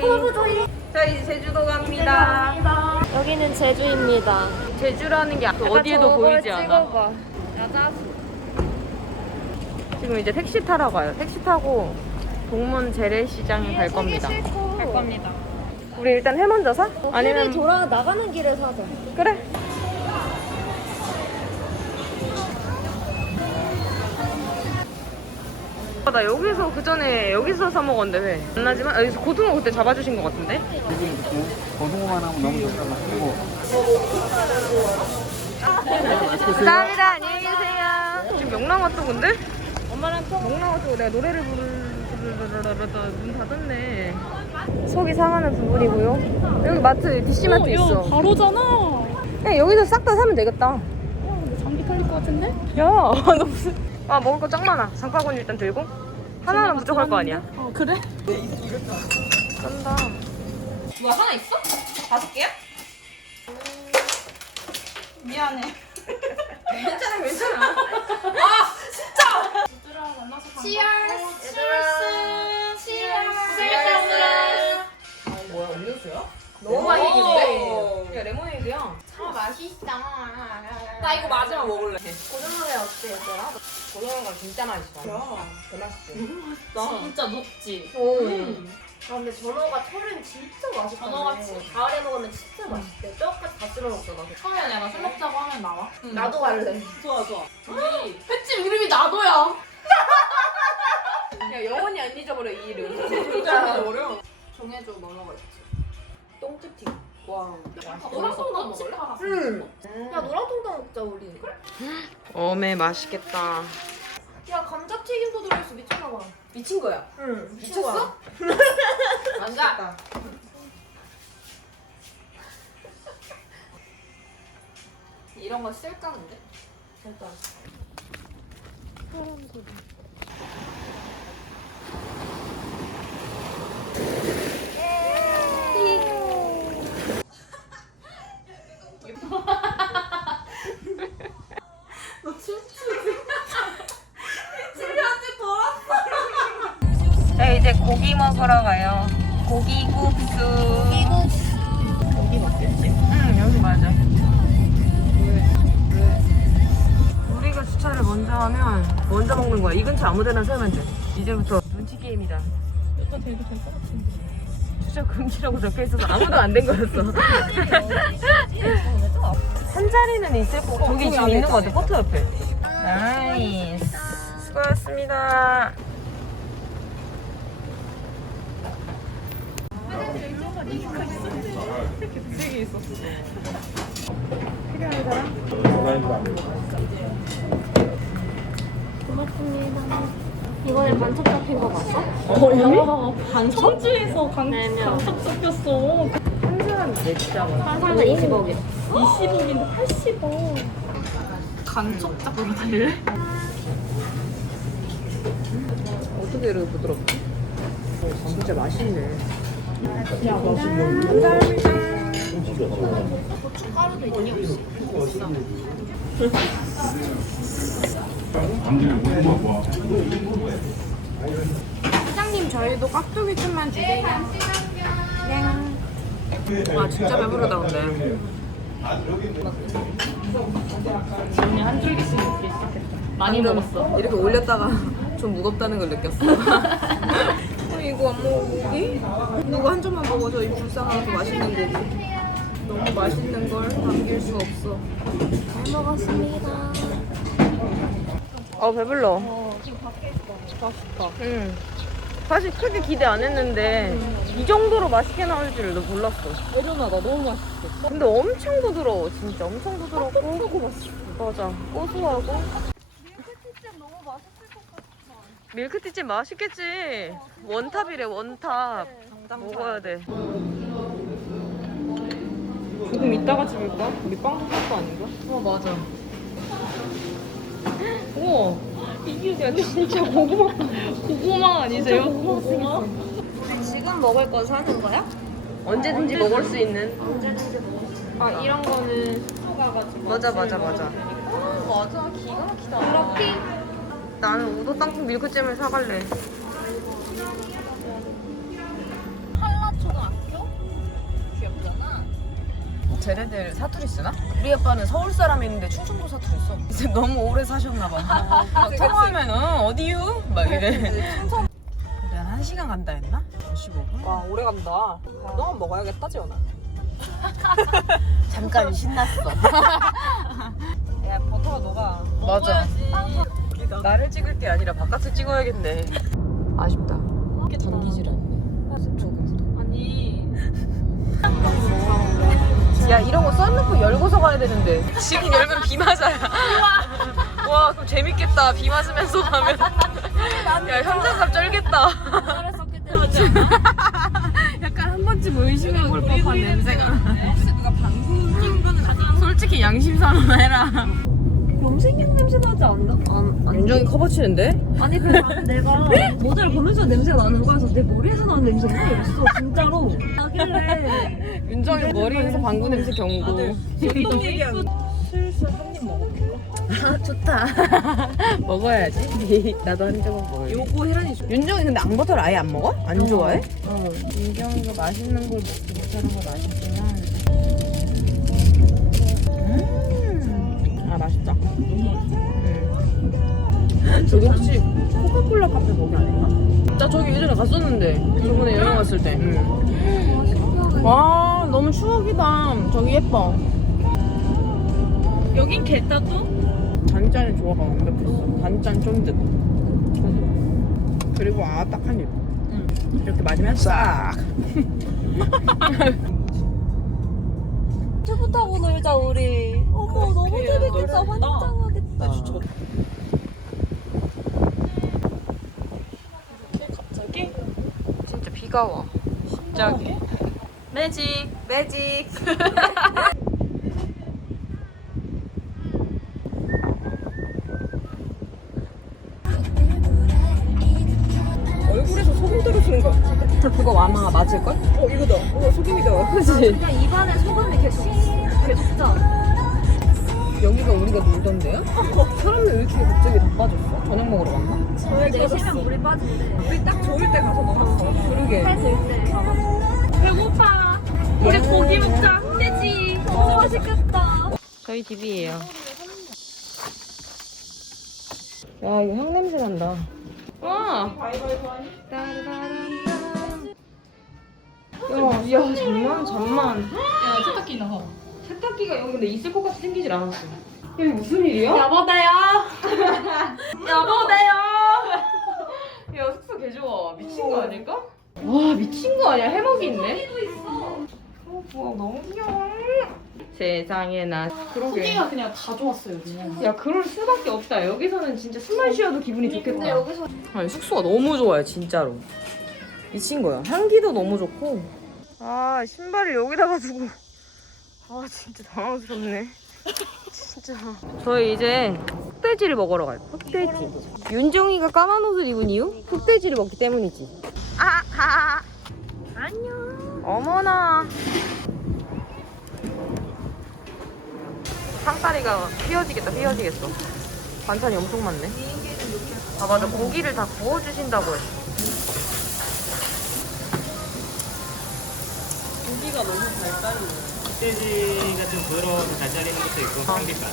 바이바이. 저희 이제 제주도 갑니다. 여기는 제주입니다. 제주라는 게 어디에도 보이지 않아. 지금 이제 택시 타러 가요. 택시 타고 동문 재래시장에 갈 겁니다. 갈 겁니다. 우리 일단 해 먼저 사? 아니면 돌아 나가는 길에 사자. 그래. 나 여기서 그 전에 여기서 사 먹었는데 왜? 안 나지만 여기서 고등어 그때 잡아주신 것 같은데? 지금 고등어만 하면 너무 좋다 맛있고 감사합니다. 안녕히 계세요. 지금 명랑 왔어 근데? 엄마랑 또 명랑 왔어. 내가 노래를 부르르르르르르 문 닫았네. 속이 상하는 부분이고요. 여기 마트 DC 마트 있어. 바로잖아. 그냥 여기서 싹 다 사면 되겠다. 장비 털릴 것 같은데? 야, 너 무슨? 아 먹을 거 짱 많아. 장바구니 일단 들고 하나는 부족할 거 아니야. 어 그래? 쩐다. 뭐야 하나 있어? 다섯 개야? 미안해. 괜찮아, 괜찮아. 얘들아 만나서 반갑고. 치얼스. 치얼스. 치얼스. 뭐야, 음료수야? 너무 많이 있는데? 야, 레모네이드야. 나 이거 마지막 먹을래. 고등어회 어때, 얘들아? 고등어가 진짜 맛있어. 개맛있어. 진짜 녹지. 오. 아 근데 전어가 철은 진짜 맛있다. 전어같이. 가을에 먹으면 진짜 맛있대. 뼈까지 다 쓸어 먹잖아. 처음에 내가 술 먹자고 하면 나와? 나도 갈래. 좋아 좋아. 우리 횟집 이름이 나도야. 야, 영원히 안 잊어버려, 이 이름. 진짜 어려. 정해줘 뭐라고 했지? 똥집 튀김. 와. 노랑통닭 먹을래? 응. 야 노랑 통닭 먹자 우리. 어메, 맛있겠다. 야 감자 튀김도 들어있어 미쳤나 봐. 미친 거야. 응. 미쳤어? 앉아. 이런 거 쓸까 근데? 일단. 자, 이제 고기 먹으러 가요. 고기국수. 고기국수. 여기 맞겠지? 응, 여기 맞아. 우리가 주차를 먼저 하면 먼저 먹는 거야. 이 근처 아무 데나 세면 돼. 이제부터 눈치 게임이다. 약간 되게 될것 같은데. 주차 금지라고 적혀 있어서 아무도 안 된 거였어. 한 자리는 있을 거고 저기 지금 있는 거 같아. 포토 옆에. 나이스. 수고하셨습니다. 이번에 반찬 잡힌 거 봤어? 어, 반 천주에서 강, 강석 잡혔어. 한 사람 몇 장? 한 사람당 20억이야. 20억인데 80억. 강석 잡으러 달래? 어떻게 이렇게 부드럽지? 어, 진짜 맛있네. 사장님 저희도 깍두기 좀만 주세요. 아 진짜 배부르다 근데. 언니 한 줄기씩 먹기 시작했다. 많이 먹었어. 이렇게 올렸다가 좀 무겁다는 걸 느꼈어. 어, 이거 안 먹어보기? 누구 한 점만 먹어줘. 이 불쌍하고 맛있는 고기. 너무 맛있는 걸 남길 수 없어. 잘 먹었습니다. 어 배불러. 어 지금 밖에 있어. 맛있다. 응. 사실 크게 기대 안 했는데 이 정도로 맛있게 나올 줄도 몰랐어. 애련하다. 너무 맛있어. 근데 엄청 부드러워. 진짜 엄청 부드럽고. 맛있어. 맞아. 고소하고. 밀크티잼 맛있겠지. 원탑이래 원탑. 먹어야 돼. 조금 이따가 집을까? 우리 빵도 살 거 아닌가? 어 맞아. 우와 이게 야 진짜 고구마 고구마 아니세요? 고구마? 지금 먹을 거 사는 거야? 언제든지 먹을 수 있는. 언제든지 먹을 수 있는 아 이런 거는 속아가지고. 맞아 맞아 맞아. 맞아. 기가 막히다. 럭키. 나는 우도 땅콩 밀크잼을 사갈래. 쟤네들 사투리 쓰나? 우리 아빠는 서울 사람인데 충청도 사투리 써. 이제 너무 오래 사셨나봐. 막 통화하면은 어, 어디유? 막 이래. 내가 한 시간 간다 했나? 15분? 와 오래 간다. 그동안 먹어야겠다 지연아. 잠깐 신났어. 야 버터가 녹아. 맞아. 먹어야지. 나를 찍을 게 아니라 바깥을 찍어야겠네. 아쉽다. 당기질 않네. 조금. 아니 야 이런 거 썬루프 열고서 가야 되는데 지금 열면 비 맞아요. 와 그럼 재밌겠다. 비 맞으면서 가면. 야 현장감 쩔겠다. 약간 한 번쯤 의심해 볼 법한 냄새가. 혹시 누가 방구 솔직히 양심상으로 해라. 염색약 냄새 나지 않나? 안, 안 윤정이 커버치는데? 아니 그 내가 모델 보면서 냄새가 나는 거여서 내 머리에서 나는 냄새가 모르겠어 진짜로 나길래 윤정이 머리에서 방구 냄새 경고. 어떤 얘기하는 슬슬 한입 먹어볼까? 아 좋다 먹어야지. 나도 한 조각 먹어. 요거 혜란이 줘. 윤정이 근데 앙버터를 아예 안 먹어? 안 좋아해? 어. 윤정이가 맛있는 걸 먹지 못하는 건 아쉽지만 저기 혹시 코카콜라 카페 거기 아닌가? 나 저기 예전에 갔었는데 저번에 여행 왔을 때. 음. 와 너무 추억이다. 저기 예뻐. 여긴 개따도? 단짠의 조화가 완벽했어. 단짠 쫀득. 그리고 아딱 한 입. 이렇게 맞으면 싹. 튜브 타고 놀자 우리. 어머 너무 재밌겠다. 환장하겠다 갑자기? 진짜 비가 와 갑자기 매직 매직 얼굴에서 소금 떨어지는 거 같아. 그거 아마 맞을걸? 어 이거다. 어 소금이다. 그치 그냥 입안에 소금이 계속 계속 짜 여기가 우리가 놀던데요? 사람들 왜 이렇게 갑자기 다 빠졌어? 저녁 먹으러 갔나? 저희 내시면 물이 빠진대 우리 딱 좋을 때 가서 먹었어. 그러게 해질 때 배고파. 우리 고기 먹자. 돼지. 너무 맛있겠다 저희 집이에요 야 이거 향 냄새 난다 와 야, 야 잠만 잠만 야 세탁기 나가. 세탁기가 여기 근데 있을 것 같이 생기질 않았어 야 이거 무슨 일이야? 여보다요. 여보세요. 야 숙소 개 좋아. 미친 거 아닐까? 와 미친 거 아니야? 해먹이 있네. 어, 와 너무 귀여워. 세상에 나 그러게. 고기가 그냥 다 좋았어요 그냥. 야 그럴 수밖에 없다. 여기서는 진짜 숨만 쉬어도 기분이 좋겠다. 근데 여기서 아니 숙소가 너무 좋아요 진짜로. 미친 거야. 향기도 너무 좋고. 아 신발을 여기다가 두고. 아 진짜 당황스럽네. 진짜. 저희 이제 흑돼지를 먹으러 가요. 흑돼지. 윤정이가 까만 옷을 입은 이유? 흑돼지를 먹기 때문이지. 아하. 안녕. 어머나. 상다리가 휘어지겠다, 휘어지겠어. 반찬이 엄청 많네. 아, 맞아. 고기를 다 구워주신다고 했어. 고기가 너무 잘 따르네. 흑돼지가 좀 부드러워서 잘 잘리는 것도 있고 삼겹살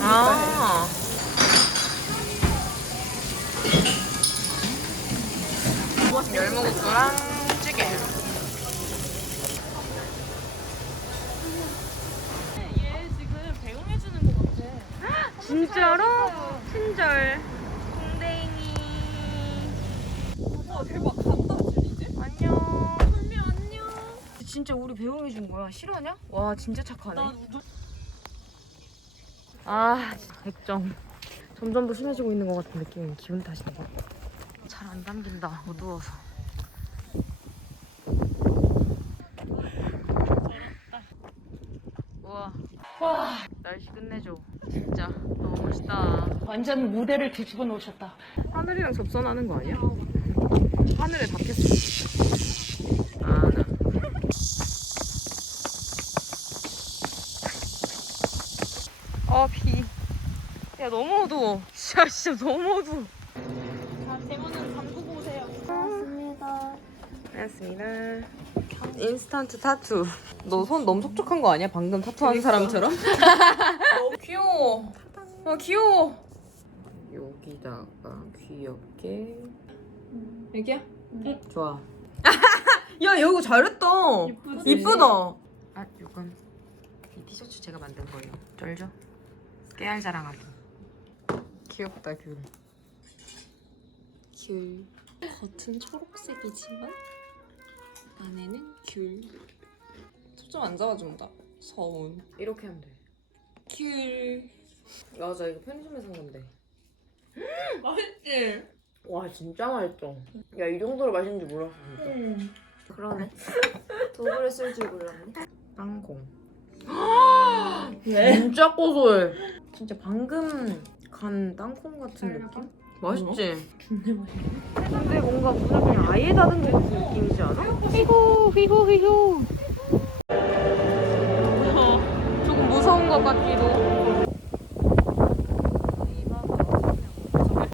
아. 열무국수랑 찌개. 얘 지금 배웅해주는 것 같아. 진짜로? 친절. 공댕이. 와 대박 간다 이제. 안녕. 선미 안녕. 진짜 우리 배웅해 준 거야. 싫어하냐? 와, 진짜 착하네. 아, 진짜 백정. 점점 더 심해지고 있는 것 같은 느낌이 기분 탓인가? 잘 안 담긴다. 어두워서. 우와. 와. 날씨 끝내줘. 진짜 너무 멋있다. 완전 무대를 뒤집어 놓으셨다. 하늘이랑 접선하는 거 아니야? 하늘에 닿겠어. 아, 나. 아, 비. 야, 너무 어두워. 진짜, 진짜 너무 어두워. 자 대문은 잠그고 오세요. 고맙습니다 알았습니다. 인스턴트 타투. 너 손 너무 촉촉한 거 아니야? 방금 타투한 사람처럼? 너무 귀여워. 아 귀여워. 여기다가 귀엽게. 여기야? 응. 좋아. 야 여기 잘했다. 이쁘다. 아 이건 이 티셔츠 제가 만든 거예요. 쩔죠? 깨알 자랑하기. 귀엽다 귤. 귤. 겉은 초록색이지만 안에는 귤. 초점 안 잡아준다. 서운. 이렇게 하면 돼. 귤. 맞아 이거 편의점에서 산 건데. 맛있지? 와 진짜 맛있죠. 야이 정도로 맛있는 줄 몰랐어 진짜. 그러네. 도구를 쓸 줄 몰랐네. 땅콩. 진짜 고소해. 진짜 방금 간 땅콩 같은 느낌? 맛있지? 근데 뭔가 무슨 그냥 아예 것 같은 느낌이지 않아? 휘호 휘호 휘호. 조금 무서운 것 같기도.